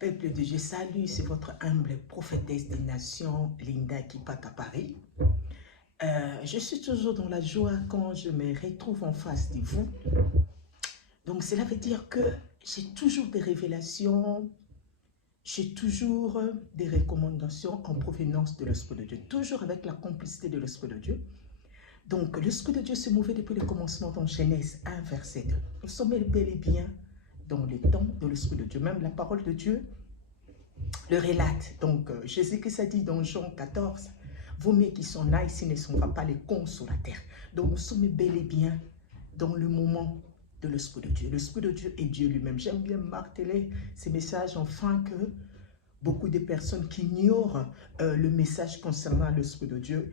Peuple de Dieu, salut, c'est votre humble prophétesse des nations, Linda Kipaka Paris. Je suis toujours dans la joie quand je me retrouve en face de vous. Donc cela veut dire que j'ai toujours des révélations, j'ai toujours des recommandations en provenance de l'Esprit de Dieu, toujours avec la complicité de l'Esprit de Dieu. Donc l'Esprit de Dieu se mouvait depuis le commencement dans Genèse 1, verset 2. Nous sommes bel et bien dans les temps de l'Esprit de Dieu. Même la parole de Dieu le relate. Donc Jésus-Christ a dit dans Jean 14, vos mieux qui sont là ici ne sont pas les cons sur la terre. Donc nous sommes bel et bien dans le moment de l'Esprit de Dieu. L'Esprit de Dieu est Dieu lui-même. J'aime bien marteler ces messages afin que beaucoup de personnes qui ignorent le message concernant l'Esprit de Dieu,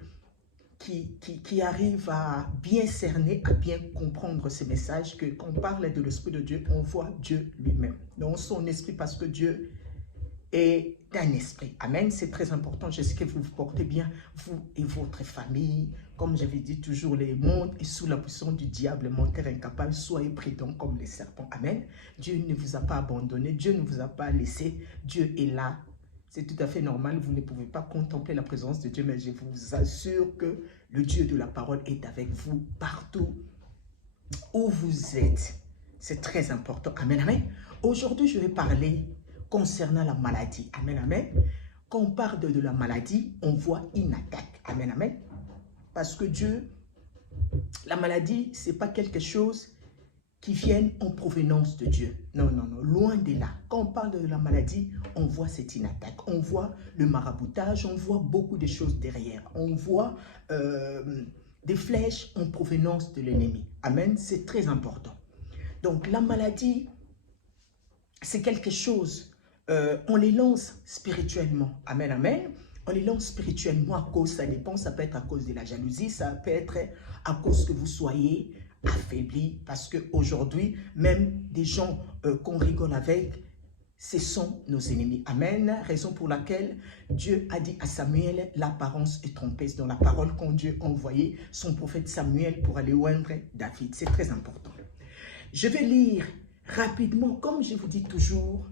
qui arrivent à bien cerner, à bien comprendre ces messages, que quand on parle de l'Esprit de Dieu, on voit Dieu lui-même. Donc son esprit, parce que Dieu est un esprit. Amen. C'est très important. Je sais que vous vous portez bien, vous et votre famille. Comme j'avais dit toujours, le monde est sous la puissance du diable, menteur incapable. Soyez prudents comme les serpents. Amen. Dieu ne vous a pas abandonné. Dieu ne vous a pas laissé. Dieu est là. C'est tout à fait normal. Vous ne pouvez pas contempler la présence de Dieu, mais je vous assure que le Dieu de la parole est avec vous partout où vous êtes. C'est très important. Amen. Amen. Aujourd'hui, je vais parler concernant la maladie. Amen, amen. Quand on parle de la maladie, on voit une attaque. Amen, amen. Parce que Dieu, la maladie, ce n'est pas quelque chose qui vient en provenance de Dieu. Non, non, non, loin de là. Quand on parle de la maladie, on voit c'est une attaque. On voit le maraboutage, on voit beaucoup de choses derrière. On voit des flèches en provenance de l'ennemi. Amen, c'est très important. Donc la maladie, c'est quelque chose, on les lance spirituellement. Amen, amen. On les lance spirituellement à cause, ça dépend, ça peut être à cause de la jalousie, ça peut être à cause que vous soyez affaibli, parce qu'aujourd'hui, même des gens qu'on rigole avec, ce sont nos ennemis. Amen. Raison pour laquelle Dieu a dit à Samuel, l'apparence est trompeuse. Dans la parole quand Dieu a envoyé son prophète Samuel pour aller oindre David. C'est très important. Je vais lire rapidement, comme je vous dis toujours,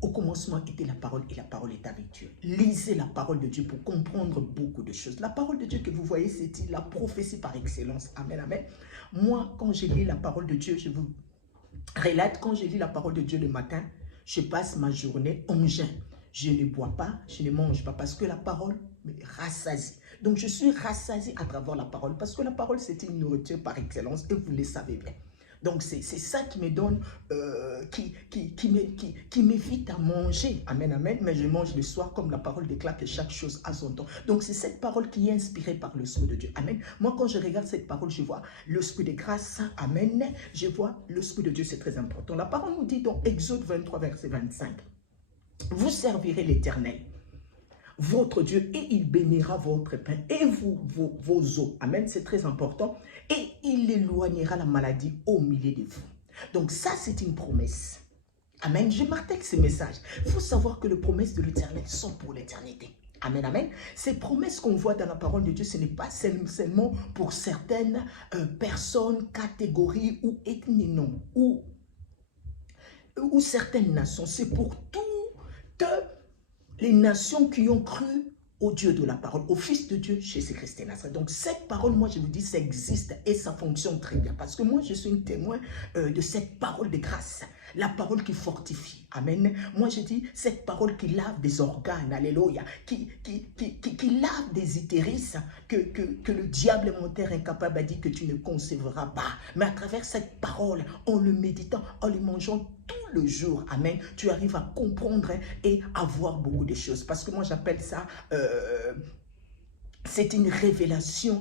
au commencement était la parole et la parole est avec Dieu. Lisez la parole de Dieu pour comprendre beaucoup de choses. La parole de Dieu que vous voyez, c'est la prophétie par excellence. Amen, amen. Moi, quand je lis la parole de Dieu, je vous relate, quand je lis la parole de Dieu le matin, je passe ma journée en jeûne. Je ne bois pas, je ne mange pas, parce que la parole me rassasie. Donc, je suis rassasié à travers la parole, parce que la parole, c'est une nourriture par excellence, et vous le savez bien. Donc, c'est ça qui me donne, qui m'évite à manger. Amen, amen. Mais je mange le soir, comme la parole déclare que chaque chose a son temps. Donc, c'est cette parole qui est inspirée par l'Esprit de Dieu. Amen. Moi, quand je regarde cette parole, je vois l'Esprit de grâce. Amen. Je vois l'Esprit de Dieu, c'est très important. La parole nous dit dans Exode 23, verset 25. Vous servirez l'Éternel, votre Dieu, et il bénira votre pain et vos eaux. Amen, c'est très important. Et il éloignera la maladie au milieu de vous. Donc ça, c'est une promesse. Amen, je martèle ces messages. Il faut savoir que les promesses de l'Éternel sont pour l'éternité. Amen, amen. Ces promesses qu'on voit dans la parole de Dieu, ce n'est pas seulement pour certaines personnes, catégories ou ethnies, non. Ou certaines nations. C'est pour toutes les nations qui ont cru au Dieu de la parole, au Fils de Dieu, Jésus-Christ de Nazareth. Donc cette parole, moi je vous dis, ça existe et ça fonctionne très bien. Parce que moi je suis un témoin de cette parole de grâce. La parole qui fortifie. Amen. Moi je dis, cette parole qui lave des organes, alléluia, qui lave des utérus que le diable menteur incapable a dit que tu ne concevras pas. Mais à travers cette parole, en le méditant, en le mangeant tout le jour, amen, tu arrives à comprendre et à voir beaucoup de choses. Parce que moi j'appelle ça... c'est une révélation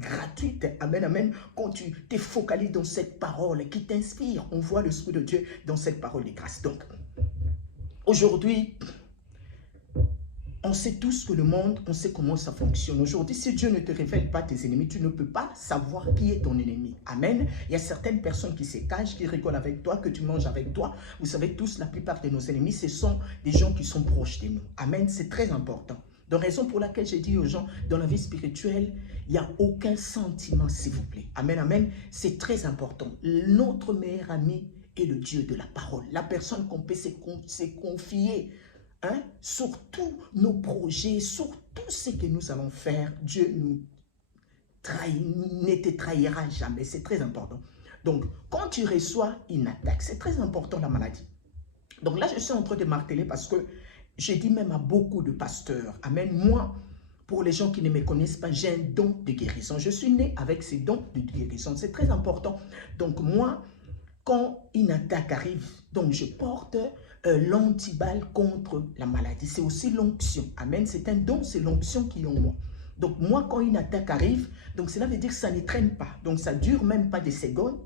gratuite, amen, amen, quand tu te focalises dans cette parole qui t'inspire. On voit l'Esprit de Dieu dans cette parole de grâce. Donc, aujourd'hui, on sait tous que le monde, on sait comment ça fonctionne. Aujourd'hui, si Dieu ne te révèle pas tes ennemis, tu ne peux pas savoir qui est ton ennemi. Amen. Il y a certaines personnes qui se cachent, qui rigolent avec toi, que tu manges avec toi. Vous savez tous, la plupart de nos ennemis, ce sont des gens qui sont proches de nous. Amen. C'est très important. Donc, raison pour laquelle j'ai dit aux gens, dans la vie spirituelle, il n'y a aucun sentiment, s'il vous plaît. Amen, amen. C'est très important. Notre meilleur ami est le Dieu de la parole. La personne qu'on peut se confier sur tous nos projets, sur tout ce que nous allons faire. Dieu ne te trahira jamais. C'est très important. Donc, quand tu reçois une attaque, c'est très important la maladie. Donc là, je suis en train de marteler parce que je dis même à beaucoup de pasteurs, amen, moi, pour les gens qui ne me connaissent pas, j'ai un don de guérison. Je suis né avec ces dons de guérison. C'est très important. Donc moi, quand une attaque arrive, donc je porte l'antiballe contre la maladie. C'est aussi l'onction. Amen. C'est un don, c'est l'onction qui est en moi. Donc moi, quand une attaque arrive, donc cela veut dire que ça ne traîne pas. Donc ça ne dure même pas des secondes.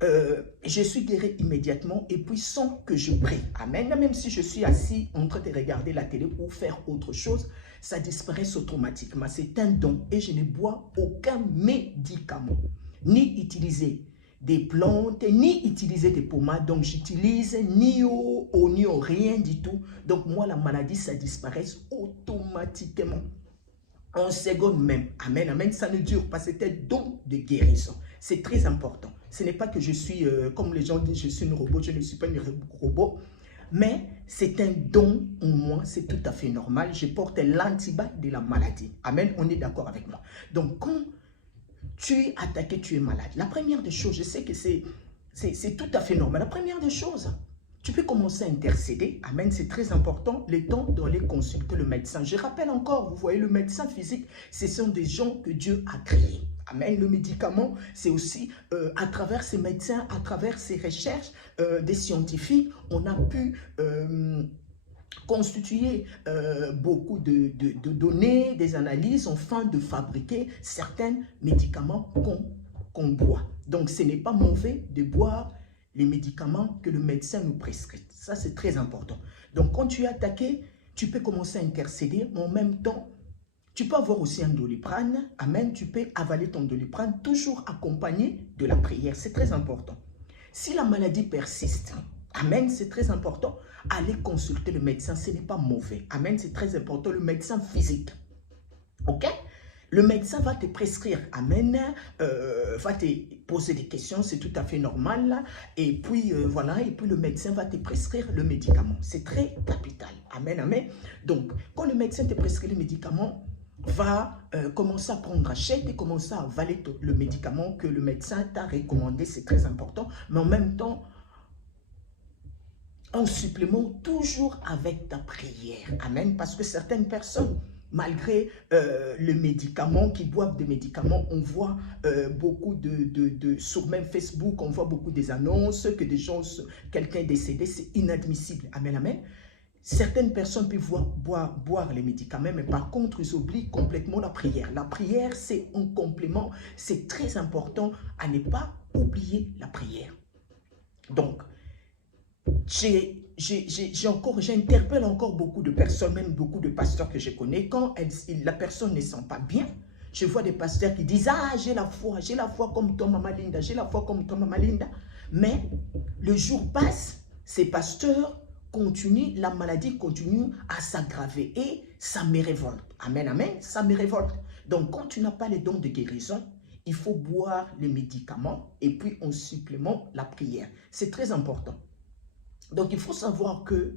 Je suis guéri immédiatement et puis sans que je prie. Amen. Même si je suis assis en train de regarder la télé ou faire autre chose, ça disparaît automatiquement. C'est un don et je ne bois aucun médicament, ni utiliser des plantes, ni utiliser des pommades. Donc j'utilise ni eau, ni eau, rien du tout. Donc moi, la maladie, ça disparaît automatiquement. En seconde même. Amen, amen. Ça ne dure pas. C'est un don de guérison. C'est très important. Ce n'est pas que je suis, comme les gens disent, je suis une robot. Je ne suis pas une robot. Mais c'est un don en moi. C'est tout à fait normal. Je porte l'antibac de la maladie. Amen. On est d'accord avec moi. Donc, quand tu es attaqué, tu es malade. La première des choses, je sais que c'est tout à fait normal. La première des choses, tu peux commencer à intercéder. Amen, c'est très important. Le temps d'aller consulter le médecin. Je rappelle encore, vous voyez, le médecin physique, ce sont des gens que Dieu a créés. Amen. Le médicament, c'est aussi à travers ces médecins, à travers ces recherches des scientifiques, on a pu constituer beaucoup de données, des analyses, afin de fabriquer certains médicaments qu'on boit. Donc, ce n'est pas mauvais de boire les médicaments que le médecin nous prescrit. Ça, c'est très important. Donc, quand tu es attaqué, tu peux commencer à intercéder, mais en même temps, tu peux avoir aussi un Doliprane. Amen. Tu peux avaler ton Doliprane, toujours accompagné de la prière. C'est très important. Si la maladie persiste, amen, c'est très important, allez consulter le médecin. Ce n'est pas mauvais. Amen, c'est très important. Le médecin physique. OK? Le médecin va te prescrire, amen, va te poser des questions, c'est tout à fait normal. Et puis, voilà, et puis le médecin va te prescrire le médicament. C'est très capital. Amen, amen. Donc, quand le médecin te prescrit le médicament, va commencer à prendre achète et commencer à avaler le médicament que le médecin t'a recommandé. C'est très important. Mais en même temps, en supplément, toujours avec ta prière. Amen. Parce que certaines personnes, malgré le médicament, qui boivent des médicaments, on voit beaucoup sur même Facebook, on voit beaucoup des annonces que des gens, quelqu'un est décédé, c'est inadmissible. Amen, amen. Certaines personnes peuvent boire les médicaments, mais par contre, ils oublient complètement la prière. La prière, c'est un complément, c'est très important à ne pas oublier la prière. Donc, j'interpelle encore beaucoup de personnes, même beaucoup de pasteurs que je connais. Quand la personne ne sent pas bien, je vois des pasteurs qui disent « Ah, j'ai la foi comme toi, Maman Linda, j'ai la foi comme toi, Maman Linda. » Mais le jour passe, ces pasteurs continuent, la maladie continue à s'aggraver et ça me révolte. Amen, amen, ça me révolte. Donc, quand tu n'as pas les dons de guérison, il faut boire les médicaments et puis en supplément la prière. C'est très important. Donc, il faut savoir que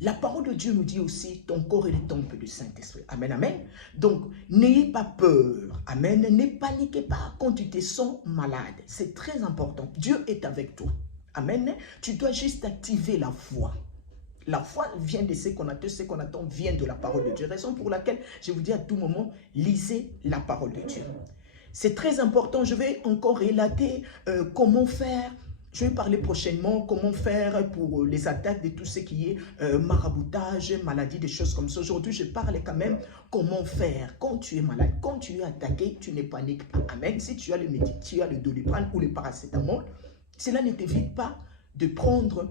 la parole de Dieu nous dit aussi, ton corps est le temple du Saint-Esprit. Amen, amen. Donc, n'ayez pas peur. Amen. Ne paniquez pas quand tu te sens malade. C'est très important. Dieu est avec toi. Amen. Tu dois juste activer la foi. La foi vient de ce qu'on attend vient de la parole de Dieu. Raison pour laquelle je vous dis à tout moment, lisez la parole de Dieu. C'est très important. Je vais encore relater comment faire. Je vais parler prochainement comment faire pour les attaques de tout ce qui est maraboutage, maladie, des choses comme ça. Aujourd'hui, je parle quand même comment faire quand tu es malade. Quand tu es attaqué, tu ne paniques pas. Amen. Si tu as le médicament, tu as le Doliprane ou le paracétamol, cela ne t'évite pas de prendre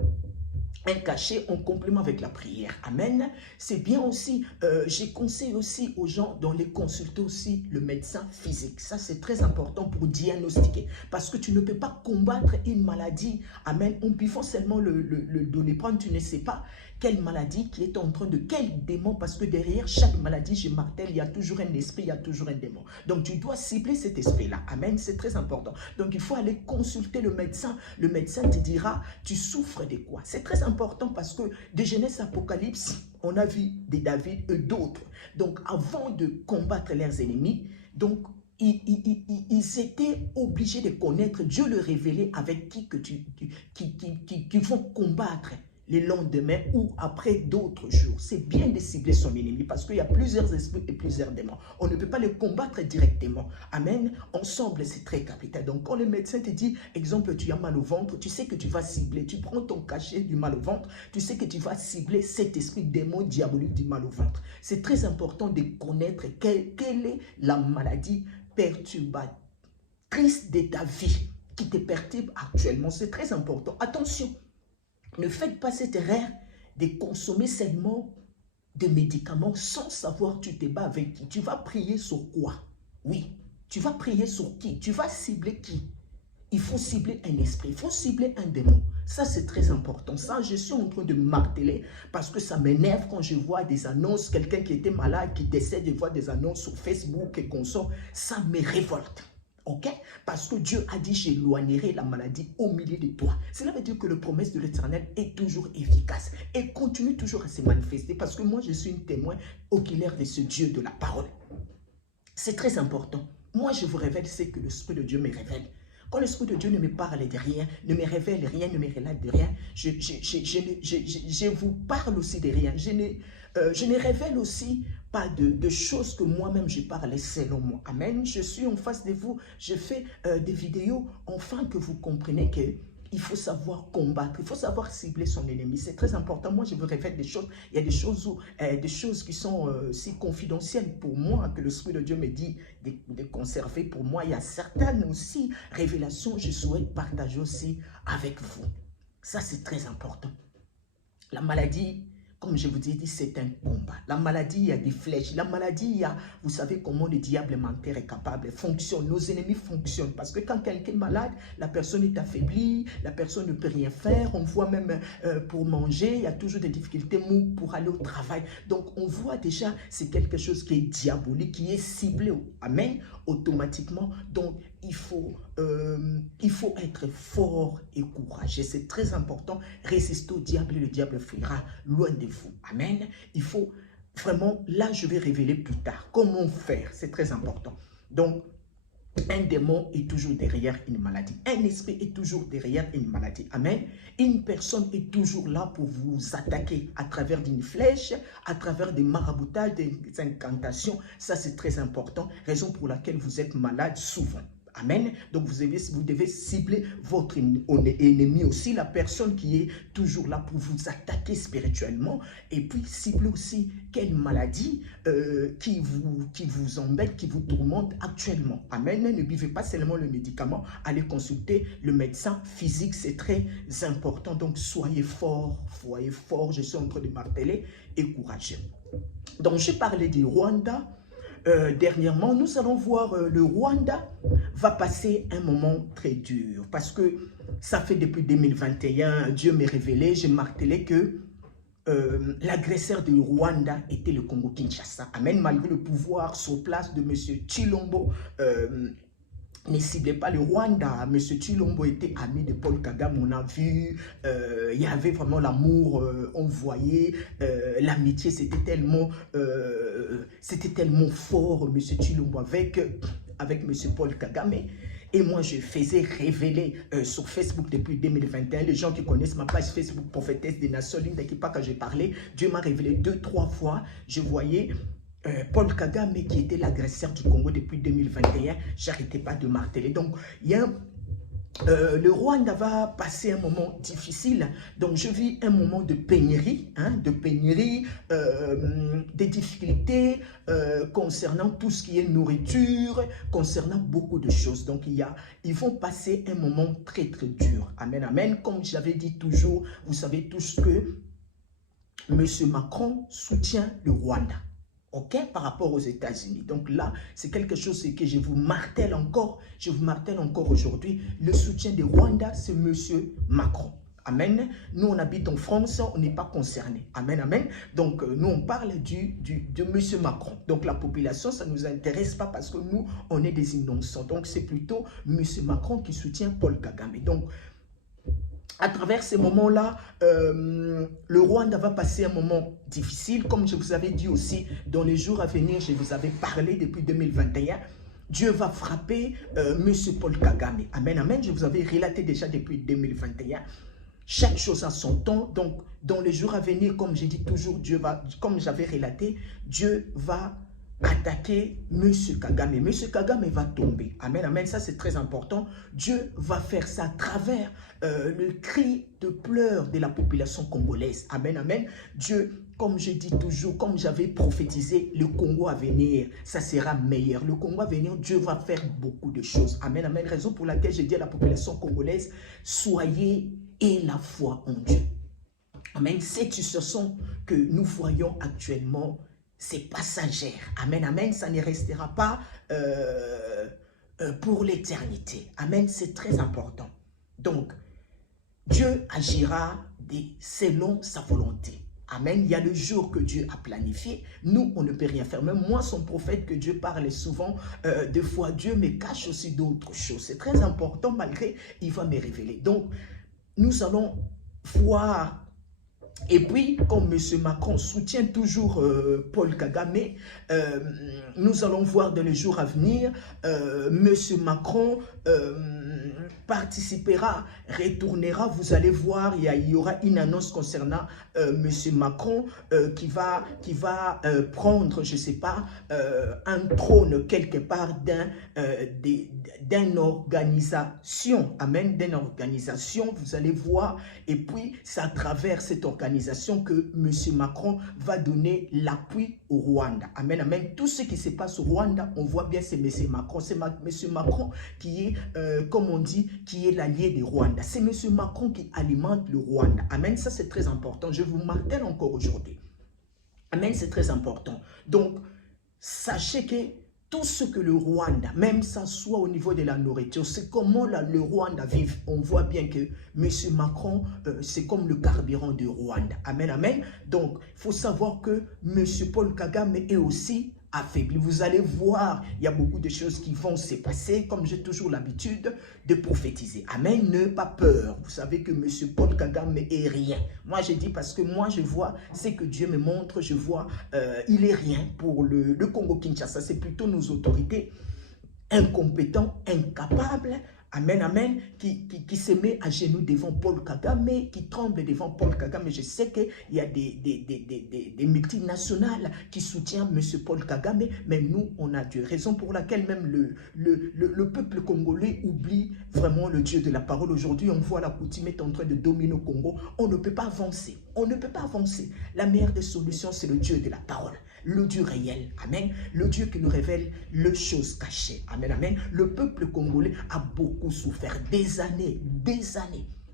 un cachet en complément avec la prière. Amen. C'est bien aussi, j'ai conseillé aussi aux gens de les consulter aussi le médecin physique. Ça, c'est très important pour diagnostiquer. Parce que tu ne peux pas combattre une maladie, amen, en buvant seulement le Doliprane. Tu ne sais pas quelle maladie qui est en train de, quel démon, parce que derrière chaque maladie, je martèle, il y a toujours un esprit, il y a toujours un démon. Donc, tu dois cibler cet esprit-là. Amen. C'est très important. Donc, il faut aller consulter le médecin. Le médecin te dira, tu souffres de quoi? C'est très important parce que de Genèse Apocalypse, on a vu des David et d'autres. Donc, avant de combattre leurs ennemis, donc, ils étaient obligés de connaître, Dieu le révélait avec qui vont combattre les lendemains ou après d'autres jours. C'est bien de cibler son ennemi parce qu'il y a plusieurs esprits et plusieurs démons. On ne peut pas les combattre directement. Amen. Ensemble, c'est très capital. Donc, quand le médecin te dit, exemple, tu as mal au ventre, tu sais que tu vas cibler. Tu prends ton cachet du mal au ventre, tu sais que tu vas cibler cet esprit démon diabolique du mal au ventre. C'est très important de connaître quelle est la maladie perturbatrice de ta vie qui te perturbe actuellement. C'est très important. Attention. Ne faites pas cette erreur de consommer seulement des médicaments sans savoir tu te bats avec qui. Tu vas prier sur quoi? Oui, tu vas prier sur qui? Tu vas cibler qui? Il faut cibler un esprit, il faut cibler un démon. Ça, c'est très important. Ça, je suis en train de marteler parce que ça m'énerve quand je vois des annonces, quelqu'un qui était malade, qui décède de voir des annonces sur Facebook et consort. Ça me révolte. Ok? Parce que Dieu a dit, j'éloignerai la maladie au milieu de toi. Cela veut dire que la promesse de l'Éternel est toujours efficace et continue toujours à se manifester parce que moi, je suis un témoin oculaire de ce Dieu de la parole. C'est très important. Moi, je vous révèle ce que l'Esprit de Dieu me révèle. Quand l'Esprit de Dieu ne me parle de rien, ne me révèle rien, ne me relate de rien, je vous parle aussi de rien. Je ne révèle aussi pas de choses que moi-même je parle selon moi. Amen. Je suis en face de vous, je fais des vidéos afin que vous compreniez que il faut savoir combattre, il faut savoir cibler son ennemi. C'est très important. Moi, je vous révèle des choses. Il y a des choses qui sont si confidentielles pour moi, que l'Esprit de Dieu me dit de conserver pour moi. Il y a certaines aussi révélations que je souhaite partager aussi avec vous. Ça, c'est très important. La maladie, comme je vous ai dit, c'est un combat. La maladie, il y a des flèches. La maladie, il y a, vous savez comment le diable menteur est capable, fonctionne. Nos ennemis fonctionnent. Parce que quand quelqu'un est malade, la personne est affaiblie, la personne ne peut rien faire. On voit même pour manger, il y a toujours des difficultés pour aller au travail. Donc, on voit déjà, c'est quelque chose qui est diabolique, qui est ciblé. Amen. Automatiquement. Donc, il faut être fort et courageux. C'est très important. Résister au diable et le diable fuira loin de vous. Amen. Il faut vraiment, là je vais révéler plus tard comment faire. C'est très important. Donc, un démon est toujours derrière une maladie. Un esprit est toujours derrière une maladie. Amen. Une personne est toujours là pour vous attaquer à travers d'une flèche, à travers des maraboutages, des incantations. Ça, c'est très important. Raison pour laquelle vous êtes malade souvent. Amen. Donc, vous devez cibler votre ennemi aussi, la personne qui est toujours là pour vous attaquer spirituellement. Et puis, cibler aussi quelle maladie qui vous embête, qui vous tourmente actuellement. Amen. Ne buvez pas seulement le médicament, allez consulter le médecin physique, c'est très important. Donc, soyez fort, je suis en train de marteler et courageux. Donc, je parlais du Rwanda. Dernièrement, nous allons voir le Rwanda va passer un moment très dur parce que ça fait depuis 2021, Dieu m'a révélé, j'ai martelé que l'agresseur du Rwanda était le Congo-Kinshasa. Amen, malgré le pouvoir sur place de M. Tshilombo, ne ciblez pas le Rwanda. M. Tshilombo était ami de Paul Kagame, on a vu, il y avait vraiment l'amour envoyé, l'amitié, c'était tellement fort, M. Tshilombo avec M. Paul Kagame. Et moi, je faisais révéler sur Facebook depuis 2021, les gens qui connaissent ma page Facebook Prophétesse des Nations, l'une des pas que j'ai parlé, Dieu m'a révélé 2-3 fois, je voyais Paul Kagame qui était l'agresseur du Congo depuis 2021, j'arrêtais pas de marteler. Donc, il y a le Rwanda va passer un moment difficile. Donc, je vis un moment de pénurie, des difficultés concernant tout ce qui est nourriture, concernant beaucoup de choses. Donc, ils vont passer un moment très, très dur. Amen, amen. Comme j'avais dit toujours, vous savez tous que M. Macron soutient le Rwanda. OK, par rapport aux États-Unis. Donc là, c'est quelque chose que je vous martèle encore aujourd'hui. Le soutien du Rwanda, c'est M. Macron. Amen. Nous, on habite en France, on n'est pas concerné. Amen, amen. Donc, nous, on parle de M. Macron. Donc, la population, ça ne nous intéresse pas parce que nous, on est des innocents. Donc, c'est plutôt M. Macron qui soutient Paul Kagame. Donc, à travers ces moments-là, le Rwanda va passer un moment difficile. Comme je vous avais dit aussi, dans les jours à venir, je vous avais parlé depuis 2021, Dieu va frapper M. Paul Kagame. Amen, amen. Je vous avais relaté déjà depuis 2021. Chaque chose a son temps. Donc, dans les jours à venir, comme j'ai dit toujours, comme j'avais relaté, Dieu va attaquer M. Kagame. M. Kagame va tomber. Amen, amen. Ça, c'est très important. Dieu va faire ça à travers le cri de pleurs de la population congolaise. Amen, amen. Dieu, comme je dis toujours, comme j'avais prophétisé, le Congo à venir, ça sera meilleur. Le Congo à venir, Dieu va faire beaucoup de choses. Amen, amen. Raison pour laquelle je dis à la population congolaise, soyez et la foi en Dieu. Amen. Cette situation que nous voyons actuellement, c'est passagère. Amen, amen. Ça ne restera pas pour l'éternité. Amen, c'est très important. Donc, Dieu agira selon sa volonté. Amen. Il y a le jour que Dieu a planifié. Nous, on ne peut rien faire. Même moi, son prophète, que Dieu parle souvent, des fois, Dieu me cache aussi d'autres choses. C'est très important, malgré, il va me révéler. Donc, nous allons voir. Et puis, comme M. Macron soutient toujours Paul Kagame, nous allons voir dans les jours à venir, M. Macron participera, retournera, vous allez voir, il y aura une annonce concernant M. Macron qui va prendre, je ne sais pas, un trône quelque part d'une organisation, amen, d'une organisation, vous allez voir, et puis c'est à travers cette organisation que M. Macron va donner l'appui au Rwanda, amen, amen. Tout ce qui se passe au Rwanda, on voit bien c'est M. Macron, c'est M. Macron qui est, comme on dit, qui est l'allié du Rwanda, c'est M. Macron qui alimente le Rwanda, amen, ça c'est très important, je vous martèle encore aujourd'hui, amen, c'est très important. Donc, sachez que tout ce que le Rwanda, même ça soit au niveau de la nourriture, c'est comment le Rwanda vit. On voit bien que M. Macron, c'est comme le carburant du Rwanda. Amen, amen. Donc, il faut savoir que M. Paul Kagame est aussi affaibli. Vous allez voir, il y a beaucoup de choses qui vont se passer, comme j'ai toujours l'habitude de prophétiser. Amen, n'ayez pas peur. Vous savez que M. Paul Kagame est rien. Moi, je dis parce que moi, je vois ce que Dieu me montre, je vois, il est rien pour le Congo-Kinshasa. C'est plutôt nos autorités incompétents, incapables, amen, amen, qui se met à genoux devant Paul Kagame, qui tremble devant Paul Kagame. Je sais qu'il y a des multinationales qui soutiennent M. Paul Kagame, mais nous, on a Dieu. Raison pour laquelle même le peuple congolais oublie vraiment le Dieu de la parole. Aujourd'hui, on voit la coutume est en train de dominer au Congo. On ne peut pas avancer. On ne peut pas avancer. La meilleure des solutions, c'est le Dieu de la parole. Le Dieu réel, amen, le Dieu qui nous révèle les choses cachées, amen, amen. Le peuple congolais a beaucoup souffert, des années,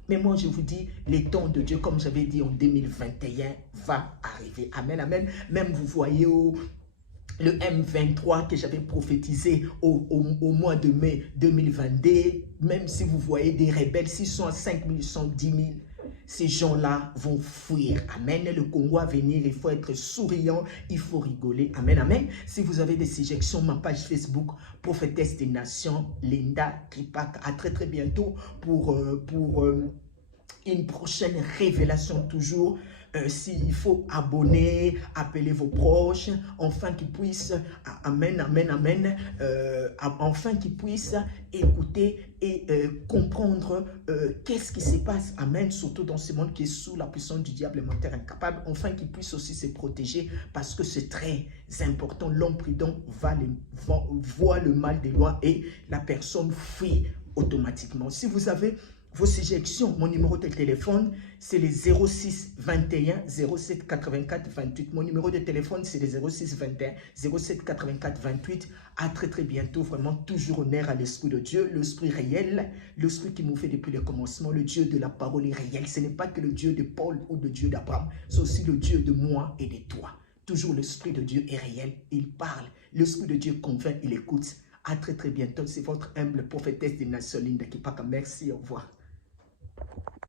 mais moi je vous dis, les temps de Dieu, comme j'avais dit en 2021, va arriver, amen, amen. Même vous voyez le M23 que j'avais prophétisé au mois de mai 2022, même si vous voyez des rebelles, s'ils sont à 5 000, 110 000, ces gens-là vont fuir. Amen. Le Congo à venir, il faut être souriant, il faut rigoler. Amen, amen. Si vous avez des suggestions, ma page Facebook, Prophétesse des Nations, Linda Kripak. À très très bientôt pour une prochaine révélation toujours. S'il faut abonner, appeler vos proches, afin qu'ils puissent, amen, amen, amen, enfin qu'ils puissent écouter et comprendre qu'est-ce qui se passe, amen, surtout dans ce monde qui est sous la puissance du diable menteur incapable, enfin qu'ils puissent aussi se protéger parce que c'est très important. L'homme prudent voit le mal des lois et la personne fuit automatiquement. Si vous avez vos suggestions, mon numéro de téléphone, c'est le 06 21 07 84 28. Mon numéro de téléphone, c'est le 06 21 07 84 28. À très très bientôt. Vraiment, toujours honneur à l'Esprit de Dieu, l'Esprit réel, l'Esprit qui nous fait depuis le commencement. Le Dieu de la parole est réel. Ce n'est pas que le Dieu de Paul ou le Dieu d'Abraham. C'est aussi le Dieu de moi et de toi. Toujours l'Esprit de Dieu est réel. Il parle. L'Esprit de Dieu convainc, il écoute. À très très bientôt. C'est votre humble prophétesse des nations, Linda Kipaka. Merci, au revoir.